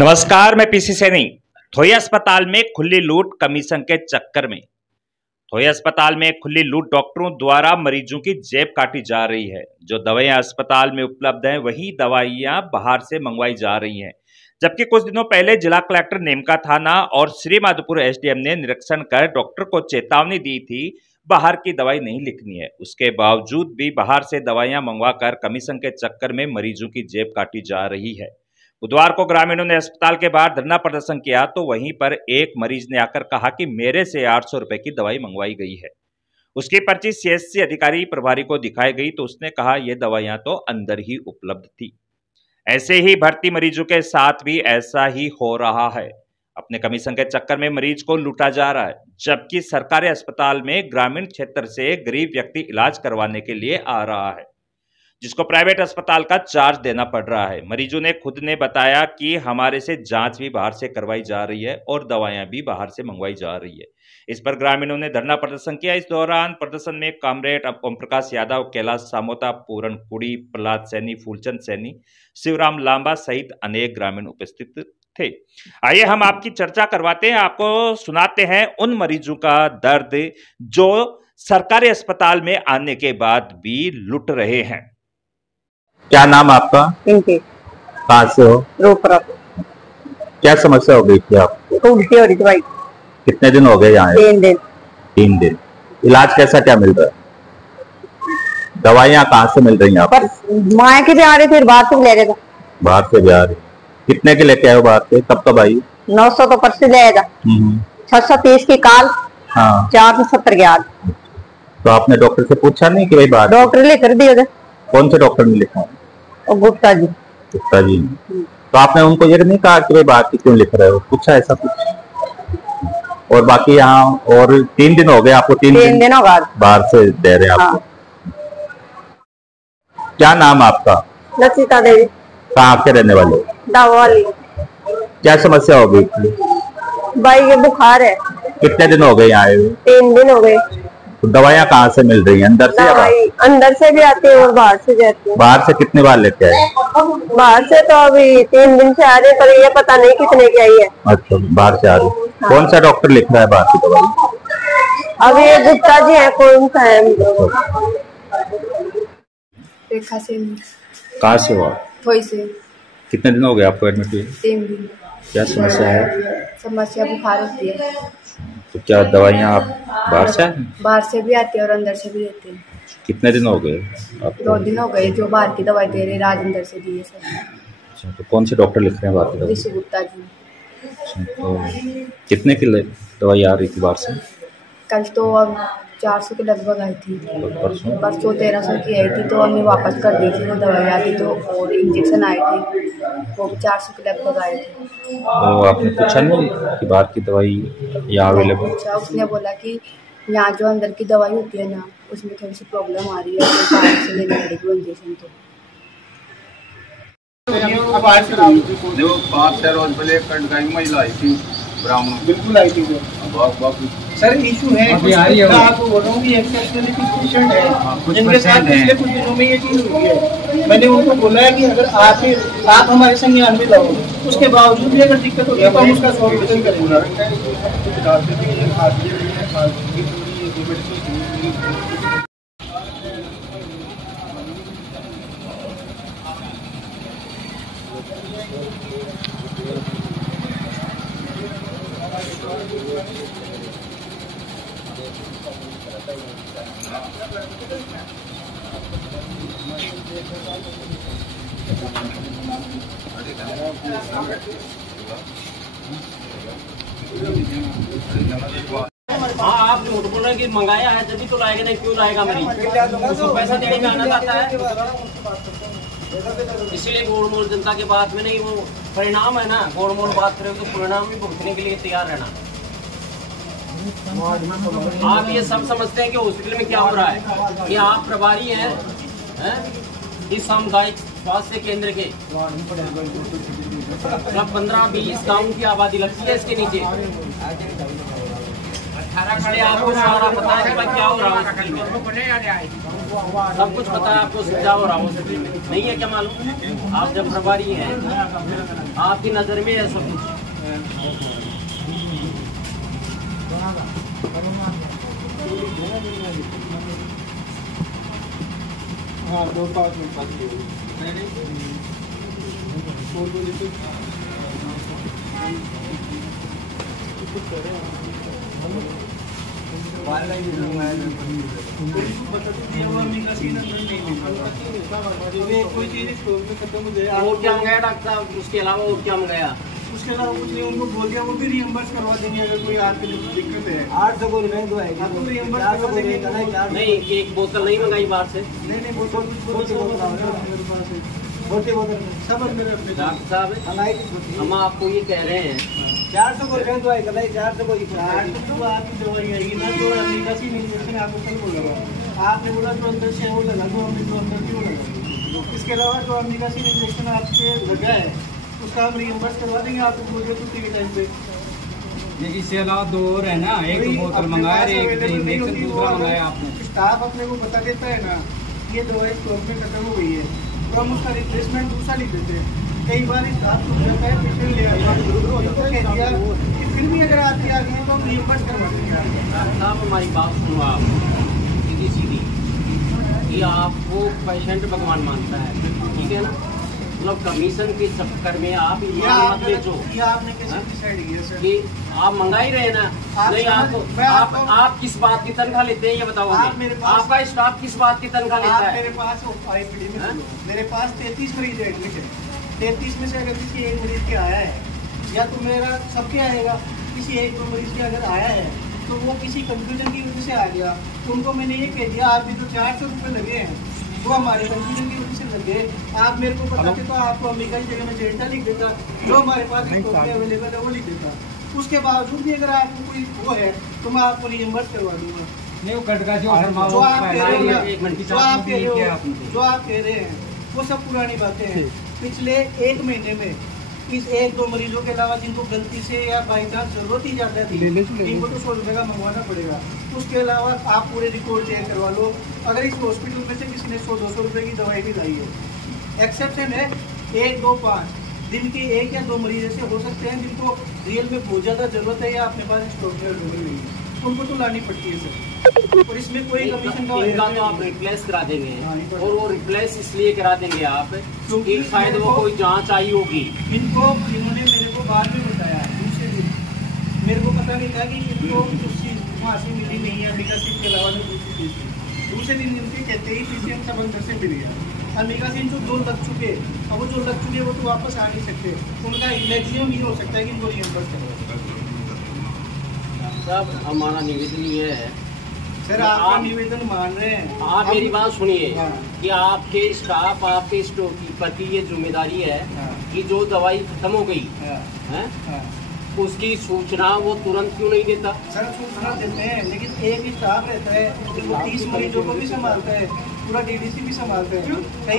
नमस्कार, मैं पीसी सैनी। थोई अस्पताल में खुली लूट कमीशन के चक्कर में। थोई अस्पताल में खुली लूट डॉक्टरों द्वारा मरीजों की जेब काटी जा रही है। जो दवाइयां अस्पताल में उपलब्ध हैं वही दवाइयां बाहर से मंगवाई जा रही हैं। जबकि कुछ दिनों पहले जिला कलेक्टर नेमका थाना और श्रीमाधोपुर एसडीएम ने निरीक्षण कर डॉक्टर को चेतावनी दी थी बाहर की दवाई नहीं लिखनी है। उसके बावजूद भी बाहर से दवाइयां मंगवाकर कमीशन के चक्कर में मरीजों की जेब काटी जा रही है। बुधवार को ग्रामीणों ने अस्पताल के बाहर धरना प्रदर्शन किया तो वहीं पर एक मरीज ने आकर कहा कि मेरे से 800 रुपए की दवाई मंगवाई गई है। उसकी पर्ची सीएचसी अधिकारी प्रभारी को दिखाई गई तो उसने कहा ये दवाइयां तो अंदर ही उपलब्ध थी। ऐसे ही भर्ती मरीजों के साथ भी ऐसा ही हो रहा है। अपने कमीशन के चक्कर में मरीज को लूटा जा रहा है, जबकि सरकारी अस्पताल में ग्रामीण क्षेत्र से गरीब व्यक्ति इलाज करवाने के लिए आ रहा है, जिसको प्राइवेट अस्पताल का चार्ज देना पड़ रहा है। मरीजों ने खुद ने बताया कि हमारे से जांच भी बाहर से करवाई जा रही है और दवाइयां भी बाहर से मंगवाई जा रही है। इस पर ग्रामीणों ने धरना प्रदर्शन किया। इस दौरान प्रदर्शन में कामरेड ओम प्रकाश यादव, कैलाश सामोता, पूरन कुड़ी, प्रहलाद सैनी, फूलचंद सैनी, शिवराम लांबा सहित अनेक ग्रामीण उपस्थित थे। आइए हम आपकी चर्चा करवाते हैं, आपको सुनाते हैं उन मरीजों का दर्द जो सरकारी अस्पताल में आने के बाद भी लुट रहे हैं। क्या नाम आपका? इनके कहाँ से हो? रोपरा। क्या समस्या हो गई थी आपको? उल्टी हो रही थी भाई। कितने दिन हो गए यहाँ? 3 दिन। 3 दिन। इलाज कैसा क्या मिल रहा है? दवाइयाँ कहाँ से मिल रही हैं आपको? माँ के जा रहे थे, बाहर से ले रहे थे। बाहर से जा रहे? कितने के लेके आए हो बाहर से? कब आई? 900 तो पर्ची ले आएगा। 630 की काल। हाँ। 470 के आज। तो आपने डॉक्टर से पूछा नहीं कि भाई बाहर? डॉक्टर ले कर दिए थे। कौन से डॉक्टर ने लिखा? गुप्ता जी। गुप्ता जी। तो आपने उनको ये नहीं कहा कि भाई बाहर की क्यों लिख रहे हो? पूछा ऐसा कुछ? और बाकी यहाँ और 3 दिन हो गए आपको? 3 दिन हो गए बाहर से दे रहे हैं आपको। हाँ। क्या नाम आपका? लसिता देवी। कहाँ के रहने वाले? दावाली। क्या समस्या हो गई थी? भाई ये बुखार है। कितने दिन हो गए यहाँ आए हुए? 3 दिन हो गए। तो दवाइयाँ कहाँ से मिल रही हैं? अंदर से? अंदर से भी आती है और बाहर से भी आती है। बाहर से कितने बार लेके आए? बाहर से तो अभी 3 दिन से आ रहे, पर ये पता नहीं कितने की आई है। अच्छा, बाहर से आ रही। हाँ। कौन सा डॉक्टर लिख रहा है बाहर की दवाई? अभी ये गुप्ता जी है। कौन सा है? रेखा से। कहाँ से हो? थोई से। कितने दिन हो गए आपको एडमिट हुए? 3 दिन। क्या समस्या है? समस्या बुखार होती है। तो क्या दवाइयाँ आप बाहर से? बाहर से भी आती है और अंदर से भी देते हैं। कितने दिन हो गए आपको? 2 दिन हो गए। जो बाहर की दवाई दे रहे राज अंदर से दी है सर। अच्छा, तो कौन से डॉक्टर लिख रहे हैं बाहर की दवाई? गुप्ता जी। अच्छा, तो कितने की दवाई आ रही थी बाहर से? कल तो अब 400 के लगभग आई थी। परसों 1300 की आई थी, तो हमने वापस कर दी थी वो दवाई आती तो, और इंजेक्शन आए थे वो 400 के लगभग आए थे। तो आपने पूछा नहीं कि बाहर की दवाई यहाँ अवेलेबल? अच्छा, उसने बोला कि यहाँ जो अंदर की दवाई होती है ना, उसमें थोड़ी सी प्रॉब्लम आ रही है, तो बाहर से लेनी पड़ेगी वो इंजेक्शन। तो अब आज जो 5 रोज पहले एक महिला आई थी, ब्राह्मण बिल्कुल आई थी सर। इशू है आपको बोल रहा हूँ कि एक्सेप्शनली कुछ पेशेंट है जिनके साथ पिछले कुछ दिनों में ये चीज हुई है। मैंने उनको बोला है कि अगर आप हमारे संज्ञान में लाओ, उसके बावजूद भी अगर दिक्कत होती है तो हम उसका सॉल्यूशन करेंगे। हाँ, आप झूठ बोल रहे हैं कि मंगाया है जब तो लाएगा, नहीं क्यों लाएगा मरीज? उसको पैसा देने में आनंद आता है। इसीलिए गोड़-मोड़ जनता के बात में नहीं, वो परिणाम है ना। गोड़-मोड़ बात करें तो परिणाम भी भुगतने के लिए तैयार रहना। आप ये सब समझते हैं कि हॉस्पिटल में क्या हो रहा है? कि आप प्रभारी हैं इस सामुदायिक स्वास्थ्य केंद्र के। 15-20 गाँव की आबादी लगती है इसके नीचे। इसलिए आपको सारा पता है कि भाई क्या हो रहा है हॉस्पिटल में, सब कुछ पता है आपको क्या हो रहा है हॉस्पिटल में, नहीं है क्या मालूम? आप जब प्रभारी हैं आपकी नज़र में है सब कुछ। हाँ 2-5 मिनट बाद और क्या मंगाया डॉक्टर साहब? उसके अलावा और क्या मंगाया? उसके अलावा कुछ नहीं, उनको बोल दिया वो भी रिएम्बर्स करवा देंगे अगर कोई आपके दिक्कत है। 800 को रिमेंड हुआ है, तो रिएम्बर्स करवा देंगे। नहीं, एक बोतल नहीं मंगाई बाहर से? नहीं बोतल सब मेरे अपने। डॉक्टर साहब हम आपको ये कह रहे हैं 400 को रिमेंड हुआ है, 400 को तो आपकी दवाई आएगी ना, जो अमेरिका से इंजेक्शन आपको कल बोला, आपने बोला जो अंदर से वो लगा, जो हमने जो अंदर की वो लगा। इसके अलावा जो अमेरिका से इंजेक्शन आपके लगा है उसका हम रिएम्बर्स करवा देंगे आपको बोलिए छुट्टी के टाइम पे। इसके अलावा 2 और है ना, एक बोतल मंगाया, एक इंजेक्शन दूसरा मंगाया आपने। स्टाफ अपने को बता देता है ना ये दवाई स्टॉक में खत्म हो गई है तो हम उसका रिप्लेसमेंट दूसरा लिख देते हैं। कई बार स्टाफ छूट जाता है, पेशेंट ले आता है, फिर भी अगर आपकी आ गई तो हम रिएम्बर्स करवा देंगे। साहब हमारी बात सुनो आप सीधी सीधी, कि आपको पेशेंट भगवान मानता है, ठीक है ना? मतलब कमीशन के चक्कर में आप मत बेचो। आपने कैसे डिसाइड किया सर कि आप मंगा ही रहे ना? नहीं, आप किस बात की तनख्वाह लेते हैं ये बताओगे? आपका स्टाफ किस बात की तनख्वाह लेता है? मेरे पास आईपीडी में मेरे पास 33 मरीज एडमिट है। 33 में से अगर किसी एक मरीज के आया है, या तो मेरा सबके आएगा, किसी एक दो मरीज के अगर आया है तो वो किसी कंफ्यूजन की वजह से आ गया, तो उनको मैंने ये कह दिया आप भी तो 400 रुपये लगे हैं वो हमारे कंफ्यूजन की वजह से लगे। आप मेरे को बताते तो आपको अमेरिका की जगह में जेल्टा लिख देता, जो हमारे पास अवेलेबल है वो लिख देता। उसके बावजूद भी अगर आपको कोई वो है तो मैं आपको रिएम्बर्स करवा दूंगा। नहीं वो कट का जो आप कह रहे हैं वो सब पुरानी बातें हैं। पिछले 1 महीने में इस 1-2 मरीजों के अलावा जिनको गलती से या बाई चांस जरूरत ही ज्यादा थी इनको तो 100 रुपये का मंगवाना पड़ेगा। उसके अलावा आप पूरे रिकॉर्ड चेक करवा लो, अगर इस हॉस्पिटल में से किसी ने 100-200 रुपये की दवाई भी लाई है, एक्सेप्शन है 1-2-5 दिन के 1 या 2 मरीज ऐसे हो सकते हैं जिनको रियल में बहुत ज़्यादा ज़रूरत है या अपने पास स्टॉक में अवेलेबल नहीं है, उनको तो लानी पड़ती है सर। और इसमें कोई कमीशन का इनका तो आप रिप्लेस करा देंगे, और वो रिप्लेस इसलिए करा देंगे आप क्योंकि शायद वो कोई जांच आई होगी। इन्होंने मेरे को बाद में बताया, दूसरे दिन मेरे को पता नहीं था कि इनको कुछ चीज़ वहाँ से मिली नहीं है, अमेरिका से के अलावा दूसरी चीज़। दूसरे दिन इनके कहते ही पीसीएम सब अंदर से मिल गया। अमेरिका से इनको 2 लग चुके, अब वो जो लग चुके वो तो वापस आ नहीं सकते, उनका मैक्सिमम ये हो सकता है कि इनको रिएम्बर्स करवा। सब हमारा निवेदन ये है सर, आप निवेदन मान रहे हैं, आप मेरी बात सुनिए कि आपके स्टाफ आपके स्टोर कीपर की ये जिम्मेदारी है कि जो दवाई खत्म हो गई है उसकी सूचना वो तुरंत क्यों नहीं देता? सर सूचना देते हैं लेकिन एक ही स्टाफ रहता है जो 30 मरीजों को भी संभालता है, पूरा डीडीसी भी संभालता है।